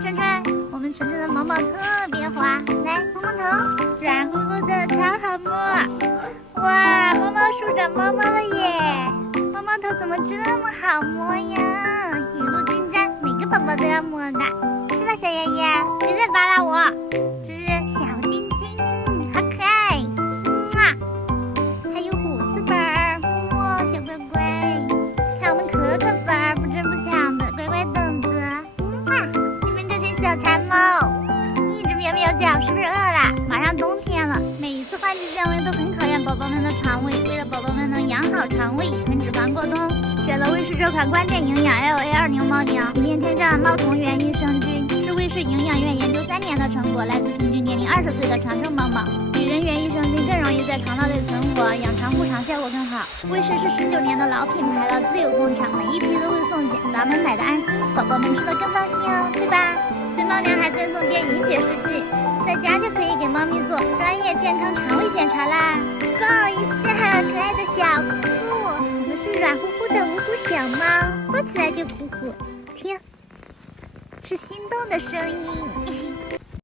晨晨，我们晨晨的毛毛特别滑，来摸摸头，软乎乎的，超好摸。哇，毛毛树长毛毛了耶！毛毛头怎么这么好摸呀？雨露均沾，每个宝宝都要摸的，是吧，小爷爷？别再扒拉我，这是小晶晶，好可爱，哇！还有虎子本儿，哇，小乖乖，看我们可可本儿，不争不抢的，乖乖等着，哇！你们这些小馋猫，一直喵喵叫，是不是饿了？马上冬天了，每一次换季降温都很考验宝宝们的肠胃，为了宝宝们能养好肠胃，防止防过冬，选了卫士这款关键营养 LA20猫粮，里面添加了猫酮原益生菌，是卫士营养院研究3年的成果，来自平均年龄20岁的长寿猫猫，比人原益生菌更容易在肠道内存活，养长护肠效果更好。卫士是19年的老品牌了，自有工厂，每一批都会送检，咱们买的安心，宝宝们吃的更放心哦，对吧？随猫粮还赠送遍银雪试剂，在家就可以给猫咪做专业健康肠胃检查啦。够一下，可爱的小腹，我们是软乎乎的芜湖小猫，摸起来就鼓鼓，听，是心动的声音。